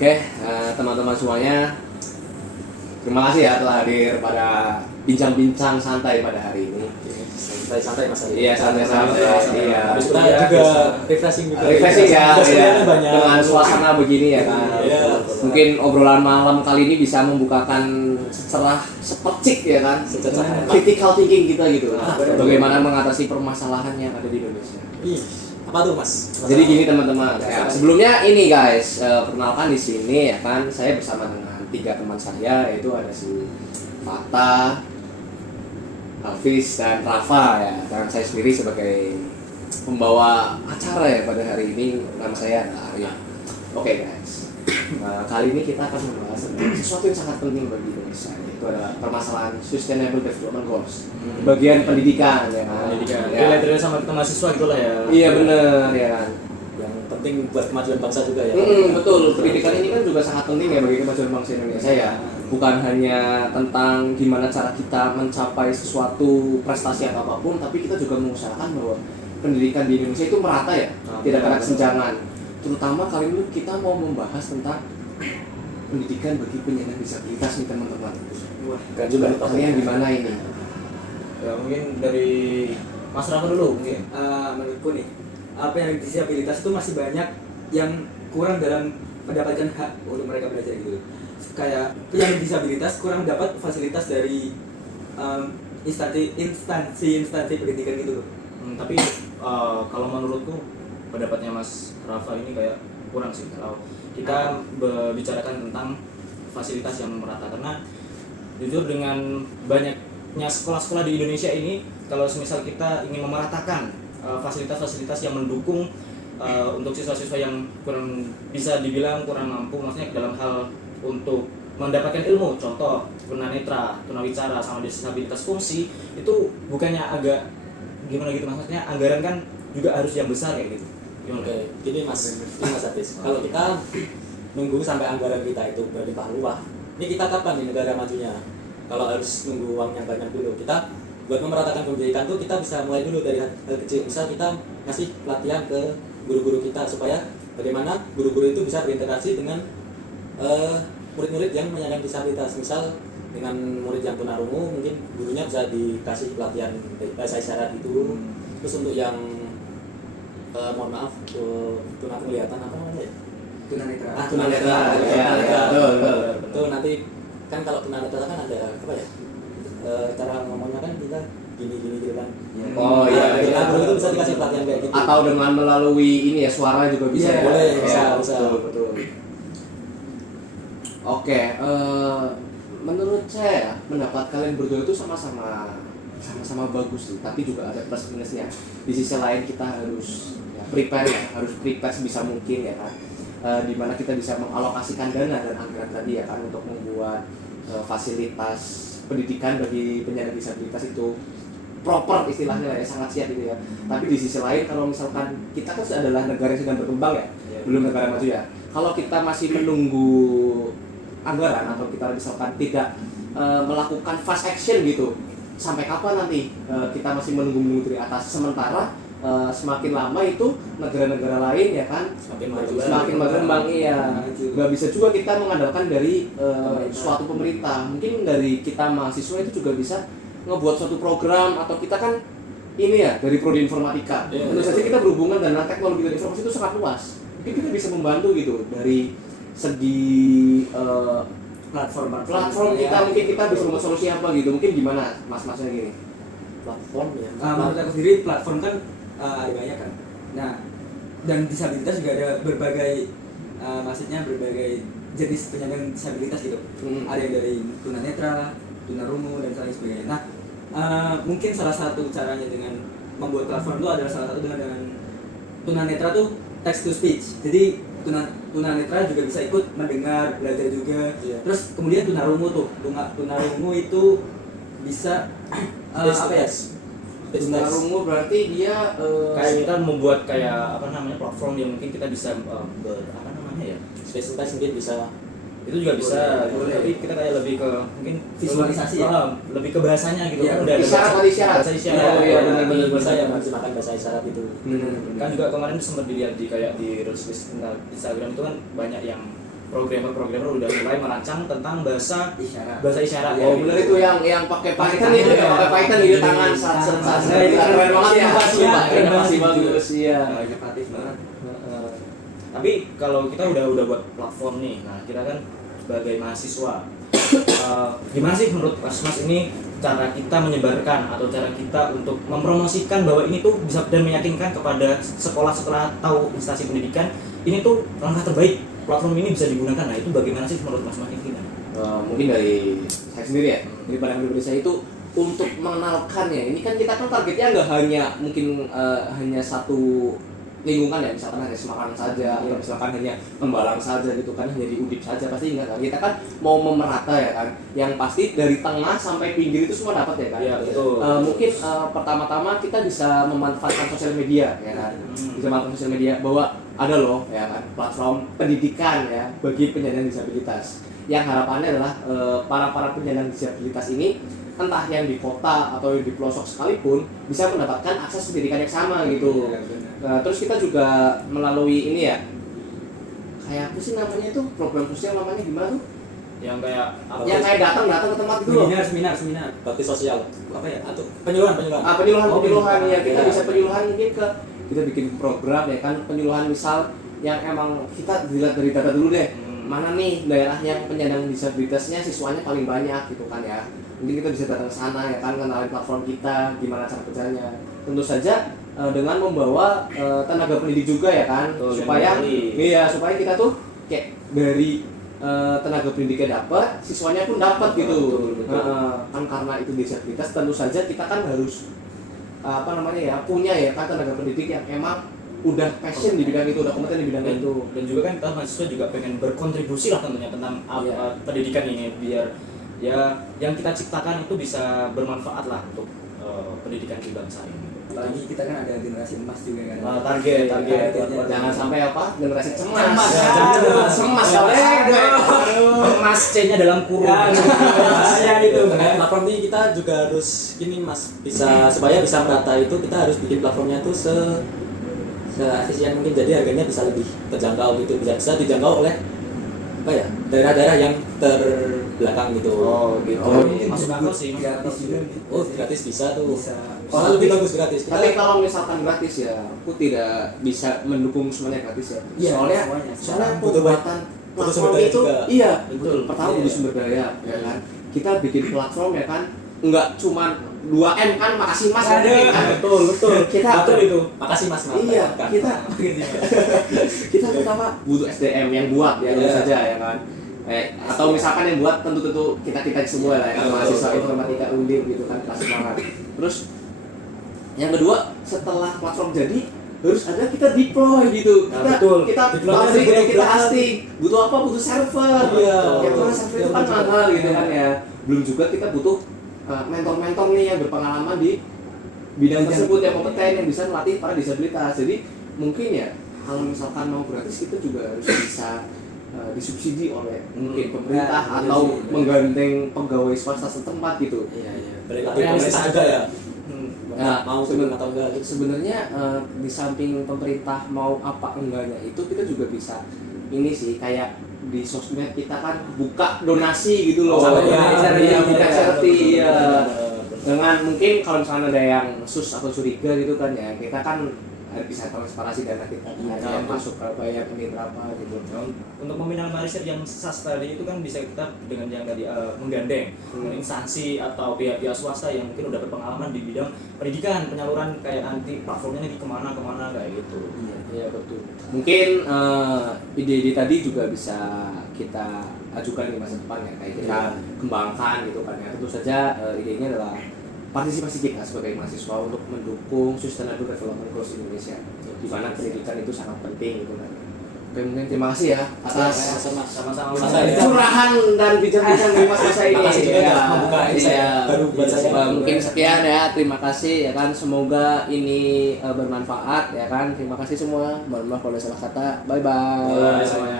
Oke, teman-teman semuanya, terima kasih ya telah hadir pada bincang-bincang santai pada hari ini. Santai-santai Mas Ali. Iya, santai-santai. Iya. Habis kita juga refreshing juga. Refreshing ya, Iya. dengan suasana begini ya kan. Iya. Mungkin obrolan malam kali ini bisa membukakan secerah sepercik ya kan. Critical thinking kita gitu. Bagaimana mengatasi permasalahan yang ada di Indonesia. Ih, apa tuh Mas? Jadi gini teman-teman, ya, sebelumnya ini guys, perkenalkan di sini ya kan, saya bersama dengan 3 teman saya, yaitu ada si Fata, Hafiz, dan Rafa ya. Dan saya sendiri sebagai pembawa acara ya pada hari ini, nama saya adalah Arya. Oke guys, kali ini kita akan membahas tentang sesuatu yang sangat penting bagi Indonesia, yaitu adalah permasalahan Sustainable Development Goals, bagian pendidikan ya kan. Pendidikan. Ya. Related sama kita mahasiswa gitulah ya. Iya bener ya kan. Yang penting buat kemajuan bangsa juga ya. Betul, pendidikan ini kan juga sangat penting ya bagi kemajuan bangsa Indonesia ya. Bukan hanya tentang gimana cara kita mencapai sesuatu prestasi atau apapun, tapi kita juga mengusahakan bahwa pendidikan di Indonesia itu merata ya, tidak ada kesenjangan. Terutama kali ini kita mau membahas tentang pendidikan bagi penyandang disabilitas nih teman-teman. Wah, kan juga Kalian gimana ini? Ya mungkin dari Mas Rafa dulu mungkin. Menurutku nih, penyandang disabilitas itu masih banyak yang kurang dalam mendapatkan hak untuk mereka belajar gitu. Kayak penyandang disabilitas kurang dapat fasilitas dari instansi pendidikan gitu loh. Tapi kalau menurutku pendapatnya Mas Rafa ini kayak kurang sih kalau kita bicarakan tentang fasilitas yang merata, karena jujur dengan banyaknya sekolah-sekolah di Indonesia ini, kalau semisal kita ingin memeratakan fasilitas-fasilitas yang mendukung untuk siswa-siswa yang kurang bisa dibilang kurang mampu, maksudnya dalam hal untuk mendapatkan ilmu, contoh tunanetra, tunawicara, sama disabilitas fungsi, itu bukannya agak gimana gitu, maksudnya anggaran kan juga harus yang besar kayak gitu. Gimana? Oke, gini Mas Hafiz. Kalau kita nunggu sampai anggaran kita itu berlimpah ruah, ini kita kapan nih negara majunya? Kalau harus nunggu uang yang banyak dulu, kita buat memeratakan pendidikan tuh kita bisa mulai dulu dari hal kecil. Misal kita ngasih pelatihan ke guru-guru kita supaya bagaimana guru-guru itu bisa berinteraksi dengan murid-murid yang menyandang disabilitas. Misal dengan murid yang tunarungu, mungkin gurunya bisa dikasih pelatihan bahasa isyarat itu. Terus untuk yang mohon maaf, tuna penglihatan apa namanya ya? Tunanetra. Tunanetra. Betul. Itu nanti kan kalau tunanetra kan ada apa ya? Cara ngomongnya kan kita gini gitu kan. Oh iya. Nah, guru itu bisa dikasih pelatihan kayak gitu. Atau dengan melalui ini ya, suara juga bisa. Iya, ya? boleh, Ya, bisa. betul. Oke, menurut saya pendapat kalian berdua itu sama-sama bagus sih, tapi juga ada plus minusnya. Di sisi lain kita harus harus prepare sebisa mungkin ya kan, dimana kita bisa mengalokasikan dana dan anggaran tadi ya kan untuk membuat fasilitas pendidikan bagi penyandang disabilitas itu proper istilahnya ya, sangat siap gitu ya. Tapi di sisi lain kalau misalkan kita kan adalah negara yang sedang berkembang ya, belum negara maju ya. Kalau kita masih menunggu anggaran atau kita misalkan tidak melakukan fast action gitu, sampai kapan nanti kita masih menunggu dari atas, sementara semakin lama itu negara-negara lain ya kan semakin berkembang. Iya, nggak bisa juga kita mengandalkan dari suatu pemerintah. Mungkin dari kita mahasiswa itu juga bisa ngebuat suatu program, atau kita kan ini ya dari prodi informatika. Tentu saja kita berhubungan dengan teknologi dan informasi itu sangat luas. Mungkin kita bisa membantu gitu dari segi platform kita, mungkin kita bisa membuat solusi apa gitu. Mungkin gimana mas-masnya gini? Platform ya. Menurut aku sendiri platform kan ada banyak kan. Nah, dan disabilitas juga ada berbagai maksudnya berbagai jenis penyandang disabilitas gitu. Ada yang dari tunanetra, tunarungu dan lain sebagainya. Nah, mungkin salah satu caranya dengan membuat platform itu adalah salah satu dengan tunanetra tuh text to speech. Jadi tunanetra juga bisa ikut mendengar, belajar juga. Terus kemudian tunarungu itu bisa apa ya? Tunarungu berarti dia Kayak kita membuat kayak apa namanya platform yang mungkin kita bisa apa namanya ya, Space mungkin bisa itu juga bisa. Tapi kita kayak lebih ke mungkin Visualisasi ya? lebih ke bahasanya gitu. Iya, Kan udah ada isyarat. bahasa isyarat. Oh, iya, benar-benar. bisa ya menggunakan bahasa isyarat itu. Kan juga kemarin sempat dilihat di kayak di reels Instagram itu kan banyak yang programmer udah mulai merancang tentang bahasa Isyarat. isyarat. Oh bener itu yang pakai Python itu ya, pakai Python di tangan saat keren banget ya, inovasi bagus iya. Inovatif banget. Tapi kalau kita udah buat platform nih, nah kita kan sebagai mahasiswa, gimana sih menurut Mas ini cara kita menyebarkan atau cara kita untuk mempromosikan bahwa ini tuh bisa dan meyakinkan kepada sekolah-sekolah atau instansi pendidikan ini tuh langkah terbaik, platform ini bisa digunakan. Nah itu bagaimana sih menurut Mas ini? Mungkin dari saya sendiri ya, dari Padang Indonesia itu untuk mengenalkannya. Ini kan kita kan targetnya nggak hanya mungkin hanya satu lingkungan ya, misalkan hanya Semarang saja atau misalkan hanya Pembalang saja gitu kan, hanya di Undip saja, pasti enggak kan. Kita kan mau memerata ya kan, yang pasti dari tengah sampai pinggir itu semua dapat ya kan. Iya betul. Mungkin pertama-tama kita bisa memanfaatkan sosial media ya kan, bisa memanfaatkan sosial media bahwa ada loh ya kan platform pendidikan ya bagi penyandang disabilitas, yang harapannya adalah para penyandang disabilitas ini entah yang di kota atau yang di pelosok sekalipun bisa mendapatkan akses pendidikan yang sama gitu. Nah, terus kita juga melalui ini ya, kayak apa sih namanya itu, program sosial namanya gimana tuh? Yang kayak Yang kayak datang ke tempat itu loh. Seminar. bakti sosial Apa ya? atau penyuluhan Penyuluhan ya, kita Iya. bisa penyuluhan mungkin kita bikin program ya kan, penyuluhan misal yang emang kita dilihat dari data dulu deh, mana nih daerah yang penyandang disabilitasnya siswanya paling banyak gitu kan ya. Mungkin kita bisa datang ke sana ya kan, kenalin platform kita, gimana cara kerjanya. Tentu saja dengan membawa tenaga pendidik juga ya kan, Betul, supaya kita tuh kayak dari tenaga pendidiknya dapat, siswanya pun dapat gitu. Betul. Kan karena itu disabilitas, tentu saja kita kan harus punya ya kan tenaga pendidik yang emang udah passion di bidang itu, udah kompeten di bidang itu. Dan juga kan kita mahasiswa juga pengen berkontribusi lah tentunya tentang pendidikan ini, biar ya yang kita ciptakan itu bisa bermanfaat lah untuk pendidikan di bangsa ini. Apalagi kita kan ada generasi emas juga kan. Target Jangan sampai generasi cemas. Cemas. Cemas emas C-nya dalam kurung. ya itu platform ini kita juga harus ini Mas, bisa supaya bisa merata itu kita harus bikin platformnya tuh se-efisien mungkin, jadi harganya bisa lebih terjangkau gitu, bisa dijangkau oleh apa ya, daerah-daerah yang terbelakang gitu. Masuk akal sih, gratis juga. Gratis bisa tuh. Bisa. Malah lebih bagus gratis. Tapi kalau misalkan gratis ya, aku tidak bisa mendukung semuanya gratis ya. Iya, Soalnya semuanya. pembuatan butuh platform sumber daya itu juga. iya, Betul. Pertama Iya. butuh sumber daya ya kan. Kita bikin platform ya kan, enggak cuma 2M kan, makasih Mas. Betul. Kita Betul itu. Makasih Mas. Iya, kita pertama butuh SDM yang buat ya, tentu saja ya kan. Atau misalkan yang buat tentu kita semua lah ya kan, mahasiswa informatika Undip gitu kan, kelas semangat. Terus yang kedua, setelah platform jadi harus ada kita deploy gitu. Nah, betul. Kita Deploy-nya pabrik, butuh kita berapa? hosting. Butuh apa? Butuh server. Iya. Ya karena server itu kan mahal gitu kan ya. Belum juga kita butuh mentor-mentor nih yang berpengalaman di bidang tersebut, yang kompeten, yang bisa melatih para disabilitas. Jadi mungkin ya kalau misalkan mau gratis, kita juga harus bisa disubsidi oleh mungkin pemerintah Ya, atau iya sih. menggandeng pegawai swasta setempat gitu. Iya. Balik lagi Realistis pemerintah juga juga ya. Nah, Mau turun atau enggak gitu. Sebenarnya di samping pemerintah mau apa enggaknya itu, kita juga bisa ini sih, kayak di sosmed kita kan buka donasi gitu loh. Buka charity ya. Dengan mungkin kalau misalnya ada yang sus atau curiga gitu kan ya, kita kan bisa transparansi dana kita yang masuk berapa, yang ini berapa gitu. Untuk meminimalisir yang sas tadi itu kan bisa kita dengan yang tadi menggandeng dengan instansi atau pihak-pihak swasta yang mungkin udah berpengalaman di bidang pendidikan, penyaluran kayak nanti platformnya ini kemana kayak gitu. Iya betul. Mungkin ide-ide tadi juga bisa kita ajukan di masa depan ya, kayak kita kembangkan gitu kan ya. Tentu saja idenya adalah partisipasi kita sebagai mahasiswa untuk mendukung sustainable development goals Indonesia, di mana pendidikan itu sangat penting gitu kan. Oke, mungkin terima kasih ya atas Sama-sama curahan dan bincang-bincang di masa ini. Makasih juga udah membuka insight baru buat saya. Mungkin sekian ya, terima kasih ya kan, semoga ini bermanfaat ya kan. Terima kasih semua, mohon maaf kalau ada salah kata. Bye bye. semuanya.